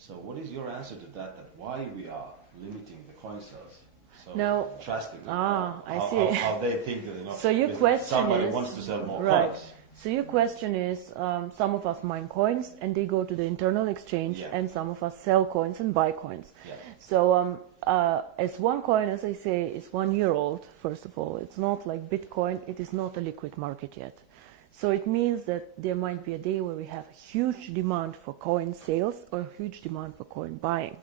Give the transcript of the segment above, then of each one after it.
So what is your answer to that? That why we are limiting the coin sales so now, drastically? I see. How they think that, you know, so your question somebody is, wants to sell more right. coins. So your question is, some of us mine coins and they go to the internal exchange, and some of us sell coins and buy coins. Yeah. So as OneCoin, as I say, is 1 year old, first of all. It's not like Bitcoin. It is not a liquid market yet. So it means that there might be a day where we have a huge demand for coin sales or a huge demand for coin buying.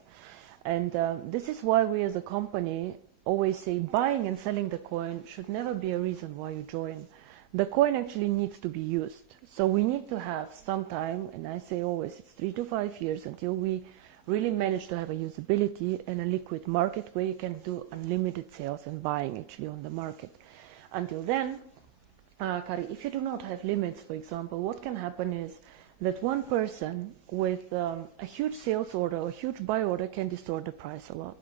And this is why we as a company always say buying and selling the coin should never be a reason why you join. The coin actually needs to be used. So we need to have some time, and I say always it's 3 to 5 years until we really manage to have a usability and a liquid market where you can do unlimited sales and buying actually on the market. Until then, Kari, if you do not have limits, for example, what can happen is that one person with a huge sales order or huge buy order can distort the price a lot.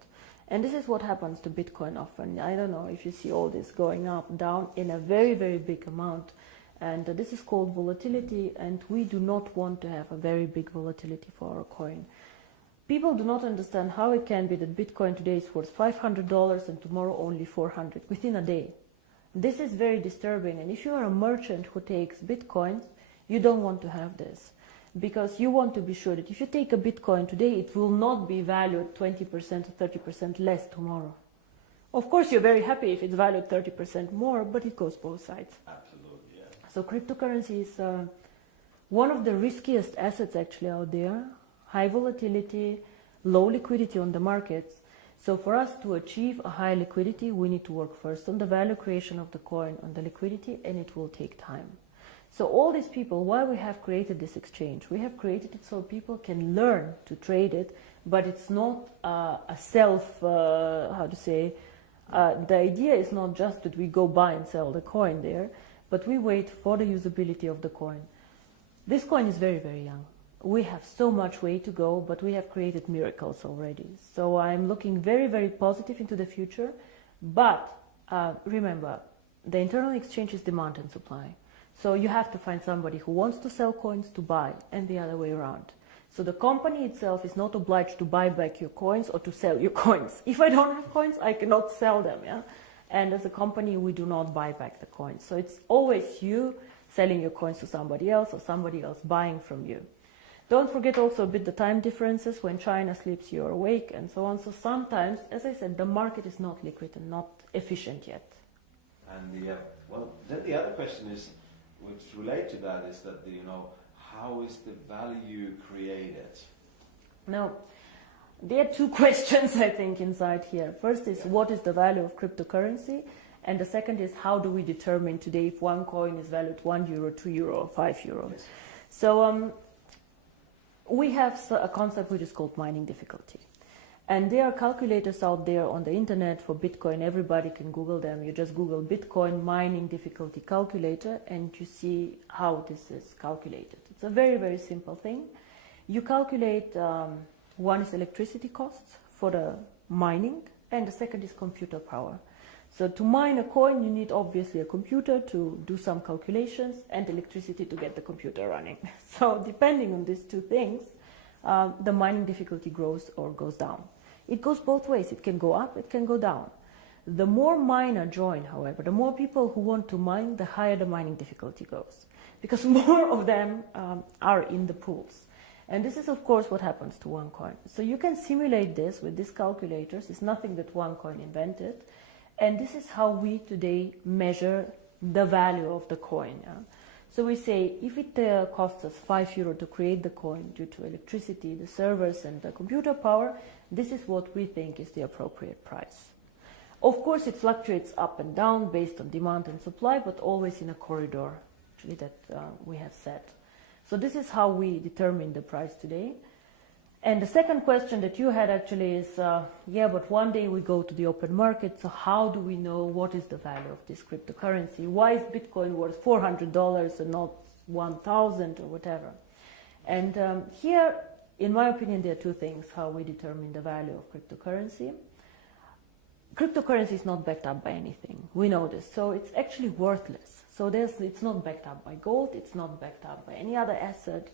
And this is what happens to Bitcoin often. I don't know if you see all this going up, down in a very, very big amount. And this is called volatility, and we do not want to have a very big volatility for our coin. People do not understand how it can be that Bitcoin today is worth $500 and tomorrow only 400 within a day. This is very disturbing, and if you are a merchant who takes Bitcoins, you don't want to have this. Because you want to be sure that if you take a Bitcoin today, it will not be valued 20% or 30% less tomorrow. Of course, you're very happy if it's valued 30% more, but it goes both sides. Absolutely, yeah. So cryptocurrency is one of the riskiest assets actually out there. High volatility, low liquidity on the markets. So for us to achieve a high liquidity, we need to work first on the value creation of the coin, on the liquidity, and it will take time. So all these people, why we have created this exchange, we have created it so people can learn to trade it, but it's not a self, the idea is not just that we go buy and sell the coin there, but we wait for the usability of the coin. This coin is very, very young. We have so much way to go, but we have created miracles already. So I'm looking very, very positive into the future, but remember, the internal exchange is demand and supply. So you have to find somebody who wants to sell coins to buy, and the other way around. So the company itself is not obliged to buy back your coins or to sell your coins. If I don't have coins, I cannot sell them. Yeah? And as a company, we do not buy back the coins. So it's always you selling your coins to somebody else or somebody else buying from you. Don't forget also a bit the time differences. When China sleeps, you're awake, and so on. So sometimes, as I said, the market is not liquid and not efficient yet. And then the other question is, which relate to that, is that how is the value created? Now, there are two questions I think inside here. First is what is the value of cryptocurrency, and the second is how do we determine today if one coin is valued €1, €2, or €5? Yes. So we have a concept which is called mining difficulty. And there are calculators out there on the internet for Bitcoin. Everybody can Google them. You just Google Bitcoin mining difficulty calculator and you see how this is calculated. It's a very, very simple thing. You calculate, one is electricity costs for the mining, and the second is computer power. So to mine a coin, you need obviously a computer to do some calculations and electricity to get the computer running. So depending on these two things, the mining difficulty grows or goes down. It goes both ways. It can go up, it can go down. The more miner join, however, the more people who want to mine, the higher the mining difficulty goes. Because more of them are in the pools. And this is, of course, what happens to OneCoin. So you can simulate this with these calculators. It's nothing that OneCoin invented. And this is how we today measure the value of the coin. Yeah? So we say if it costs us €5 to create the coin due to electricity, the servers and the computer power, this is what we think is the appropriate price. Of course, it fluctuates up and down based on demand and supply, but always in a corridor actually that we have set. So this is how we determine the price today. And the second question that you had actually is, but one day we go to the open market, so how do we know what is the value of this cryptocurrency? Why is Bitcoin worth $400 and not 1,000 or whatever? And here, in my opinion, there are two things how we determine the value of cryptocurrency. Cryptocurrency is not backed up by anything. We know this. So it's actually worthless. So it's not backed up by gold. It's not backed up by any other asset.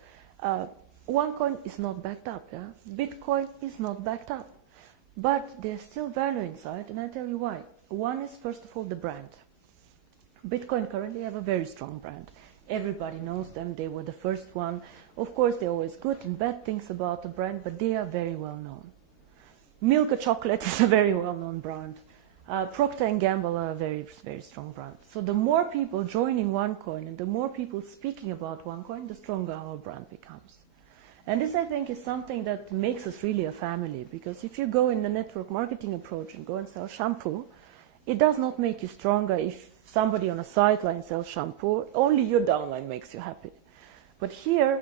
OneCoin is not backed up, yeah? Bitcoin is not backed up. But there's still value inside, and I'll tell you why. One is, first of all, the brand. Bitcoin currently have a very strong brand. Everybody knows them, they were the first one. Of course, there are always good and bad things about the brand, but they are very well known. Milka Chocolate is a very well-known brand. Procter & Gamble are a very, very strong brand. So the more people joining OneCoin and the more people speaking about OneCoin, the stronger our brand becomes. And this, I think, is something that makes us really a family, because if you go in the network marketing approach and go and sell shampoo, it does not make you stronger if somebody on a sideline sells shampoo. Only your downline makes you happy. But here,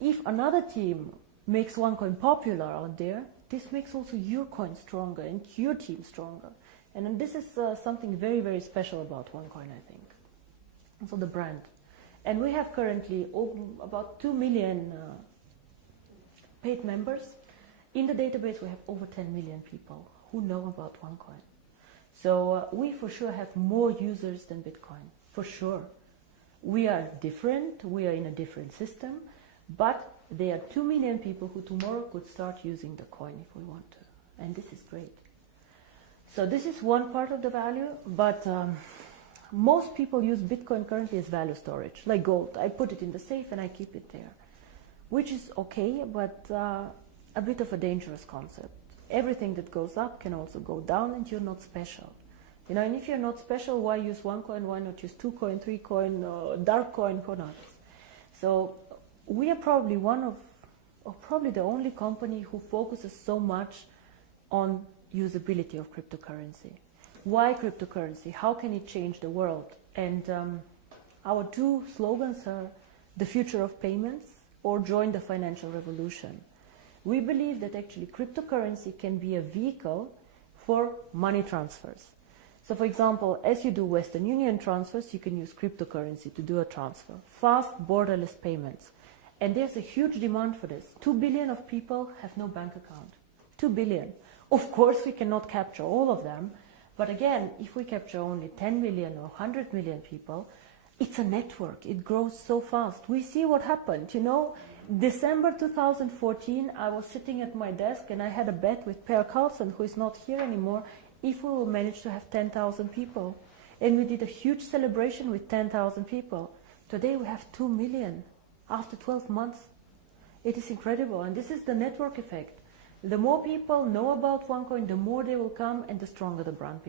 if another team makes OneCoin popular out there, this makes also your coin stronger and your team stronger. And this is something very, very special about OneCoin, I think. And so the brand. And we have currently about 2 million paid members. In the database, we have over 10 million people who know about OneCoin. So we for sure have more users than Bitcoin, for sure. We are different, we are in a different system, but there are 2 million people who tomorrow could start using the coin if we want to. And this is great. So this is one part of the value, but most people use Bitcoin currently as value storage, like gold. I put it in the safe and I keep it there, which is okay, but a bit of a dangerous concept. Everything that goes up can also go down, and you're not special. You know, and if you're not special, why use OneCoin? Why not use 2Coin, 3Coin, dark coin, who knows? So we are probably one of, or probably the only company who focuses so much on usability of cryptocurrency. Why cryptocurrency? How can it change the world? And our two slogans are the future of payments or join the financial revolution. We believe that actually cryptocurrency can be a vehicle for money transfers. So for example, as you do Western Union transfers, you can use cryptocurrency to do a transfer. Fast, borderless payments. And there's a huge demand for this. 2 billion of people have no bank account. 2 billion. Of course, we cannot capture all of them. But again, if we capture only 10 million or 100 million people, it's a network. It grows so fast. We see what happened, you know. December 2014, I was sitting at my desk and I had a bet with Per Carlson, who is not here anymore, if we will manage to have 10,000 people. And we did a huge celebration with 10,000 people. Today we have 2 million after 12 months. It is incredible, and this is the network effect. The more people know about OneCoin, the more they will come and the stronger the brand becomes.